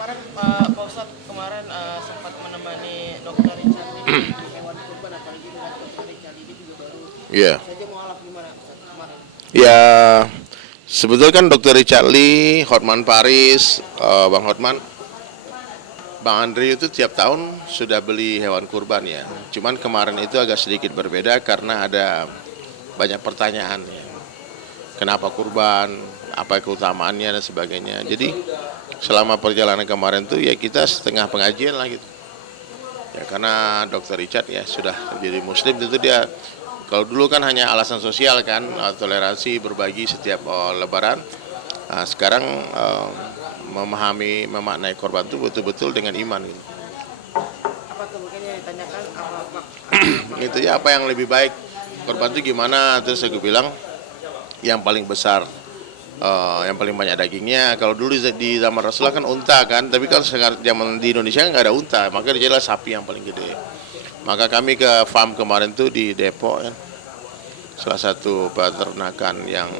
kemarin Pak Ustadz kemarin sempat menemani Dokter Richard ini di hewan kurban, apalagi dengan Dokter Richard ini juga baru Iya. saja mualaf gimana Ustadz kemarin? Ya, sebetulnya kan Dr. Richard Lee, Hotman Paris, Bang Hotman, Bang Andri itu tiap tahun sudah beli hewan kurban ya. Cuman kemarin itu agak sedikit berbeda karena ada banyak pertanyaan ya. Kenapa kurban, apa keutamaannya dan sebagainya. Jadi selama perjalanan kemarin tuh ya kita setengah pengajian lah gitu. Ya karena Dr. Richard ya sudah jadi muslim, tentu dia kalau dulu kan hanya alasan sosial kan, toleransi berbagi setiap lebaran. Nah, sekarang memahami memaknai korban itu betul-betul dengan iman gitu. Apa tuh mungkin yang ditanyakan apa Gitu ya, apa yang lebih baik, korban itu gimana, terus aku bilang yang paling besar, yang paling banyak dagingnya. Kalau dulu di zaman Rasulullah kan unta kan, tapi kan sekarang zaman di Indonesia nggak ada unta, maka dia adalah sapi yang paling gede. Maka kami ke farm kemarin tuh di Depok kan, salah satu peternakan yang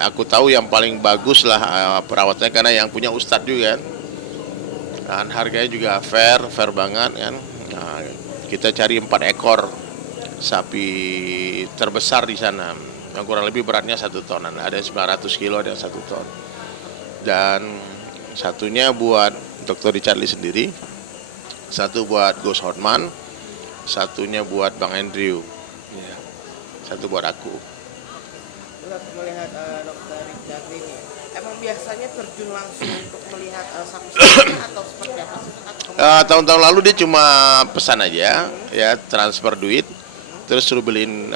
aku tahu yang paling bagus lah perawatannya, karena yang punya ustadz juga kan, dan harganya juga fair banget kan. Nah, kita cari 4 ekor sapi terbesar di sana, yang kurang lebih beratnya 1 tonan, ada 900 kilo, ada 1 ton, dan satunya buat Dr. Richard Lee sendiri, satu buat Gus Hotman, satunya buat Bang Andrew, ya, satu buat aku. Ustadz melihat Dokter Richard ini emang biasanya terjun langsung untuk melihat sapi-sapinya atau seperti apa sih? Tahun-tahun lalu dia cuma pesan aja, ya transfer duit, terus suruh beliin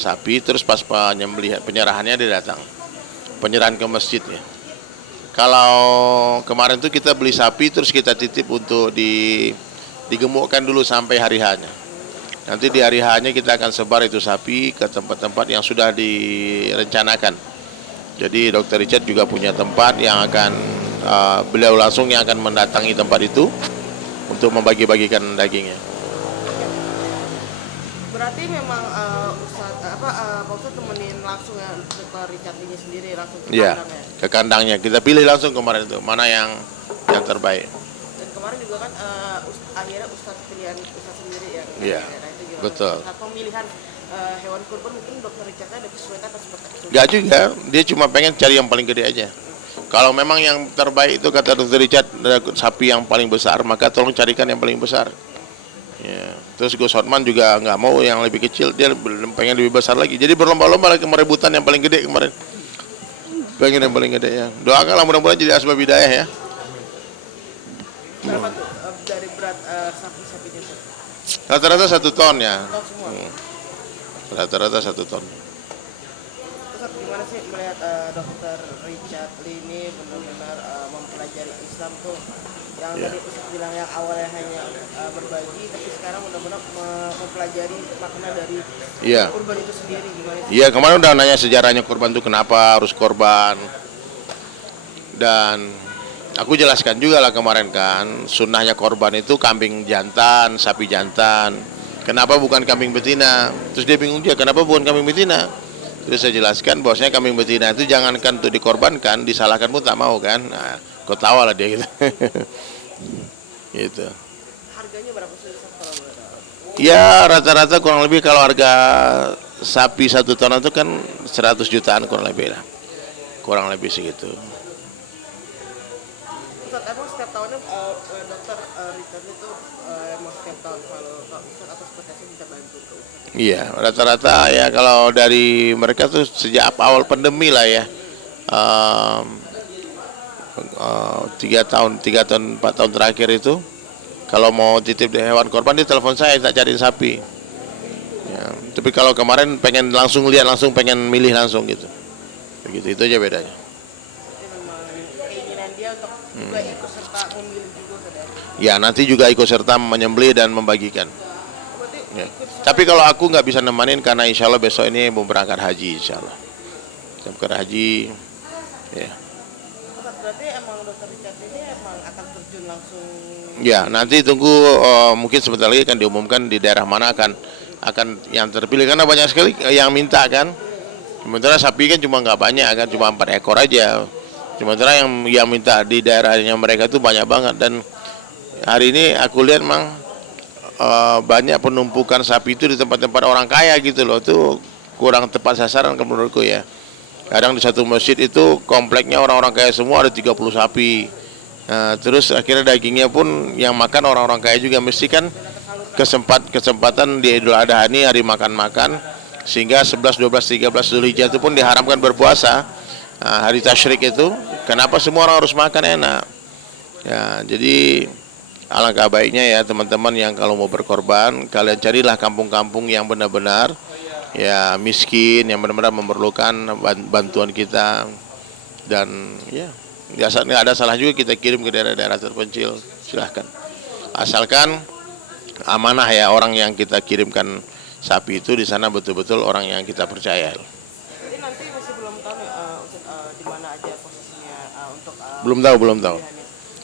sapi, terus pas penyerahannya dia datang, penyerahan ke masjidnya. Kalau kemarin tuh kita beli sapi, terus kita titip untuk digemukkan dulu sampai hari H-nya. Nanti di hari H-nya kita akan sebar itu sapi ke tempat-tempat yang sudah direncanakan. Jadi Dr. Richard juga punya tempat yang akan beliau langsung yang akan mendatangi tempat itu untuk membagi-bagikan dagingnya. Berarti memang Pak Ustadz temenin langsung ya Dokter Richard ini sendiri langsung ke Iya, kandang ya. ke kandangnya. Kita pilih langsung kemarin itu mana yang terbaik. Dan kemarin juga kan akhirnya Ustadz pilihan Ustadz sendiri ya. Iya, Nah, itu gimana? betul. Saat pemilihan hewan kurban mungkin Dokter Richardnya ada kesulitan atau seperti itu? Gak juga, dia cuma pengen cari yang paling gede aja. Kalau memang yang terbaik itu kata Dr. Richard sapi yang paling besar, maka tolong carikan yang paling besar. Ya. Terus Gus Hotman juga nggak mau yang lebih kecil, dia pengen lebih besar lagi. Jadi berlomba-lomba lagi merebutan yang paling gede kemarin. Pengen yang paling gede ya. Doakanlah mudah-mudahan jadi asbab hidayah ya. Berapa tuh dari berat sapi-sapinya tuh? Rata-rata 1 ton ya. Tahu semua. Rata-rata 1 ton. Ustadz gimana sih melihat Dokter Richard Lee ini benar-benar mempelajari Islam tuh yang Ya. tadi Ustadz bilang yang awalnya hanya berbagi, tapi sekarang benar-benar mempelajari makna dari Iya. kurban itu sendiri gimana sih? Iya, kemarin udah nanya sejarahnya korban itu kenapa harus korban. Dan aku jelaskan juga lah kemarin kan, sunnahnya korban itu kambing jantan, sapi jantan. Kenapa bukan kambing betina? Terus dia bingung dia, kenapa bukan kambing betina? Terus saya jelaskan bahwasanya kambing betina itu jangankan untuk dikorbankan, disalahkan pun tak mau kan. Nah, kau tahu lah dia gitu. Gitu. Harganya berapa sih Ustadz kalau boleh tahu? Ya rata-rata kurang lebih kalau harga sapi 1 ton itu kan 100 jutaan kurang lebih lah. Kurang lebih segitu. Ustadz emang setiap tahunnya Dokter Richard itu emang setiap tahun kalau Ustadz atau seperti itu bisa bantu ke Ustadz? Iya, rata-rata ya kalau dari mereka tuh sejak awal pandemi lah ya. 3 tahun, 4 tahun terakhir itu, kalau mau titip di hewan korban dia telepon saya, tak cariin sapi. Ya, tapi kalau kemarin pengen langsung lihat, langsung pengen milih langsung gitu. Begitu, itu aja bedanya. Jadi memang keinginan dia untuk juga ikut serta memilih juga kan ya? Ya nanti juga ikut serta menyembelih dan membagikan. Berarti Ya. ikut serta Tapi kalau aku nggak bisa nemenin karena insya Allah besok ini mau berangkat haji insya Allah. Berangkat haji, ya. Ustadz, berarti emang Dokter Richard ini emang akan terjun langsung. Ya nanti tunggu, mungkin sebentar lagi akan diumumkan di daerah mana akan yang terpilih, karena banyak sekali yang minta kan. Sementara sapi kan cuma nggak banyak kan, cuma 4 ekor aja. Sementara yang minta di daerahnya mereka itu banyak banget, dan hari ini aku lihat memang banyak penumpukan sapi itu di tempat-tempat orang kaya gitu loh. Itu kurang tepat sasaran kalau menurutku ya. Kadang di satu masjid itu kompleknya orang-orang kaya semua, ada 30 sapi. Nah, terus akhirnya dagingnya pun yang makan orang-orang kaya juga, mesti kan kesempatan di Idul Adha ini hari makan-makan, sehingga 11, 12, 13 Zulhijjah itu pun diharamkan berpuasa. Nah, hari tasyrik itu kenapa semua orang harus makan enak ya. Jadi alangkah baiknya ya teman-teman yang kalau mau berkorban, kalian carilah kampung-kampung yang benar-benar ya miskin, yang benar-benar memerlukan bantuan kita. Dan ya biasa nggak ada salah juga kita kirim ke daerah-daerah terpencil, silahkan, asalkan amanah ya, orang yang kita kirimkan sapi itu di sana betul-betul orang yang kita percaya. Jadi nanti masih belum tahu nih, Ustadz, di mana aja posisinya untuk Belum tahu.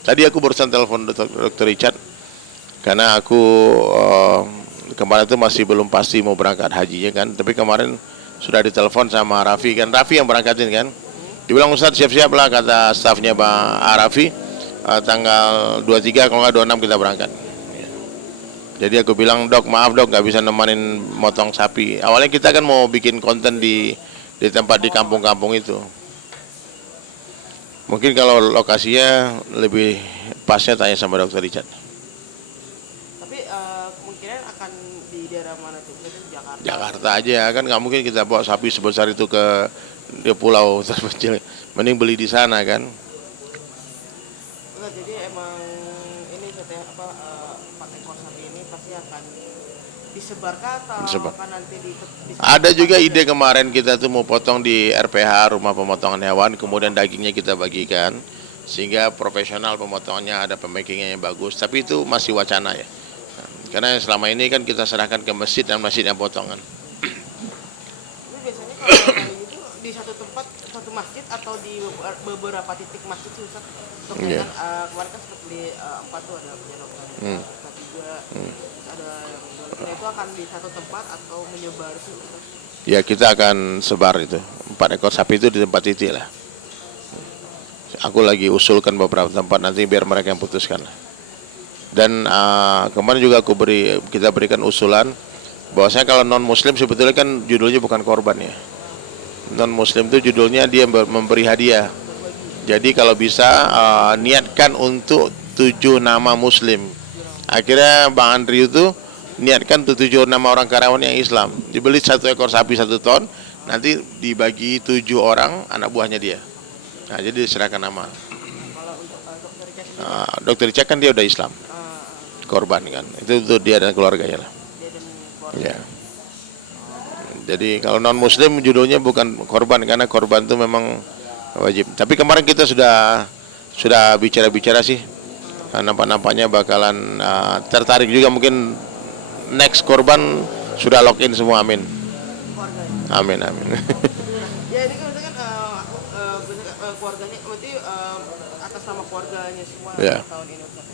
Tadi aku barusan telepon Dr. Richard karena aku kemarin itu masih belum pasti mau berangkat hajinya kan, tapi kemarin sudah ditelepon sama Raffi kan, Raffi yang berangkatin kan. Dibilang Ustadz siap-siap lah kata stafnya Pak Raffi, tanggal 23 kalau nggak 26 kita berangkat. Jadi aku bilang, dok maaf dok nggak bisa nemenin motong sapi. Awalnya kita kan mau bikin konten di tempat di kampung-kampung itu. Mungkin kalau lokasinya lebih pasnya tanya sama Dr. Richard. Tapi kemungkinan akan di daerah mana tuh? Mungkin Jakarta. Jakarta aja kan, nggak mungkin kita bawa sapi sebesar itu ke pulau terpencil. Mending beli di sana kan. Enggak, jadi emang ini katanya Pak ekor sapi ini pasti akan disebarkan atau Disebar. akan nanti Ada juga ide kemarin kita tuh mau potong di RPH, rumah pemotongan hewan, kemudian dagingnya kita bagikan sehingga profesional pemotongannya, ada pemackingnya yang bagus. Tapi itu masih wacana ya, karena selama ini kan kita serahkan ke masjid dan masjid yang potongan. Ini biasanya kalau kayak gitu di satu tempat, satu masjid atau di beberapa titik masjid sih Ustaz. Untuk Iya. kan kemarin kan seperti di 4 tuh ada punya dokter, ketiga, terus ada yang nah itu akan di satu tempat atau menyebar sih Ustaz? Ya kita akan sebar itu 4 ekor sapi itu di tempat titik lah. Aku lagi usulkan beberapa tempat, nanti biar mereka yang putuskan. Dan kemarin juga kita berikan usulan bahwasanya kalau non muslim sebetulnya kan judulnya bukan korban ya. Non muslim itu judulnya dia memberi hadiah. Jadi kalau bisa niatkan untuk 7 nama muslim. Akhirnya Bang Andri itu niatkan 7 nama orang karyawan yang Islam. Dibeli 1 ekor sapi 1 ton, nanti dibagi 7 orang anak buahnya dia. Nah, jadi diserahkan nama. Kalau untuk dokter Richard sendiri, Dokter Richard kan dia udah Islam, korban kan. Itu untuk dia dan keluarganya lah. dia dan keluarga. Ya. Jadi kalau non muslim judulnya bukan korban, karena korban itu memang wajib. Tapi kemarin kita sudah bicara-bicara sih. Nampak-nampaknya bakalan tertarik juga, mungkin next korban sudah login semua, amin. Keluarganya. Amin. Ya ini kan misalkan keluarganya berarti atas nama keluarganya semua Ya. tahun ini Ustaz.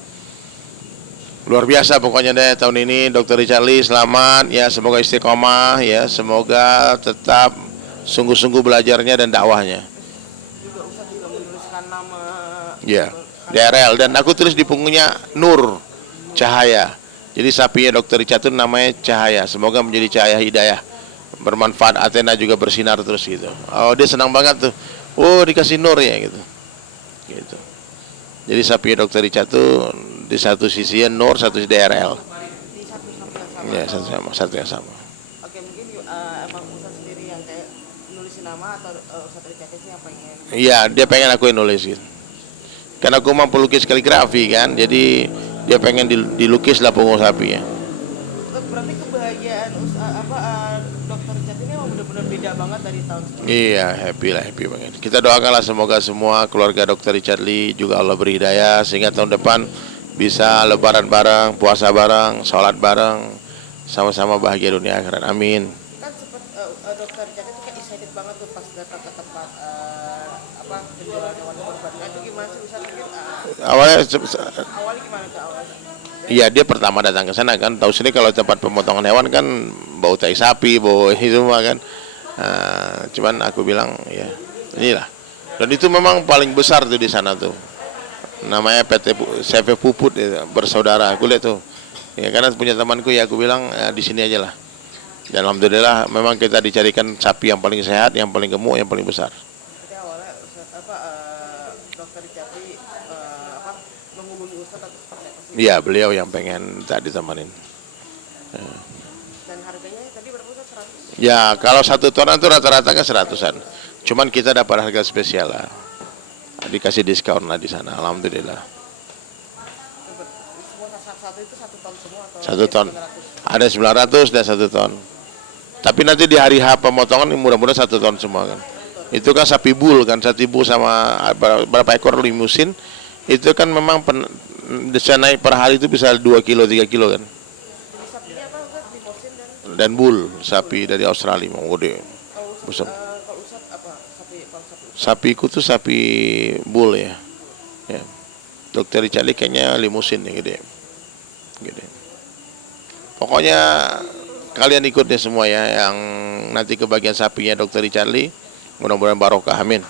Luar biasa pokoknya deh tahun ini. Dr. Richard Lee selamat ya, semoga istiqomah ya, semoga tetap sungguh-sungguh belajarnya dan dakwahnya. Juga Ustaz juga menuliskan nama Ya, DRL, dan aku tulis di punggungnya Nur Cahaya. Jadi sapinya Dr. Richard itu namanya Cahaya. Semoga menjadi cahaya hidayah, bermanfaat, Athena juga bersinar terus gitu. Oh, dia senang banget tuh. Oh, dikasih nur ya gitu. Gitu. Jadi sapinya Dr. Richard tuh di satu sisinya Nur, satu sisi DRL. di satu sapi yang sama. Ya, satu yang sama. Oke, mungkin emang Ustaz sendiri yang kayak nulisin nama atau Ustaz Richard sih yang pengen. Iya, dia pengen aku yang nulis gitu. Karena aku mampu lukis kaligrafi kan, jadi dia pengen dilukis lah punggung sapi ya. Berarti kebahagiaan dokter Richard ini emang benar-benar beda banget dari tahun sebelumnya. Iya, happy banget. Kita doakanlah semoga semua keluarga Dr. Richard Lee juga Allah beri hidayah sehingga tahun depan bisa lebaran bareng, puasa bareng, sholat bareng, sama-sama bahagia dunia akhirat. Amin. Kan sempat dokter Richard itu kayak excited banget tuh pas datang ke tempat penjualan hewan kurban. Nah itu gimana sih Ustaz mungkin Awalnya awalnya gimana tuh awalnya? iya, dia pertama datang ke sana kan, tahu sendiri kalau tempat pemotongan hewan kan bau tai sapi, bau ini semua kan. Cuman aku bilang ya inilah Dan itu memang paling besar tuh di sana tuh. Namanya PT CV Puput ya, bersaudara. Aku lihat tuh. Ya karena punya temanku ya aku bilang di sini aja lah. Dan alhamdulillah memang kita dicarikan sapi yang paling sehat, yang paling gemuk, yang paling besar. Jadi awalnya dokter Jati menghubungi Ustadz atau seperti apa sih? Iya, beliau yang pengen tak ditemanin. Dan harganya tadi berapa Ustadz? 100? Ya, kalau 1 tonan tuh rata-rata kan 100-an. Cuman kita dapat harga spesial lah. Dikasih diskon lah di sana, alhamdulillah. Semua satu itu 1 ton semua atau 1 ton. 900? Ada 900 dan 1 ton. Tapi nanti di hari H pemotongan mudah-mudahan 1 ton semua kan. Itu kan sapi bul kan, sapi bul sama berapa ekor limusin. Itu kan memang bisa naik per hari itu bisa 2 kilo, 3 kilo kan. Jadi sapinya apa Ustadz? Limosin Dan bul, sapi dari Australia mau gede. Besar. kalau Ustadz apa? Kalau sapi Sapiku tuh sapi bull ya. Ya. Dokter Richali kayaknya limusin yang gede. Gede. Pokoknya kalian ikut deh semua ya yang nanti kebagian sapinya Dokter Richali. Mudah-mudahan barokah, amin.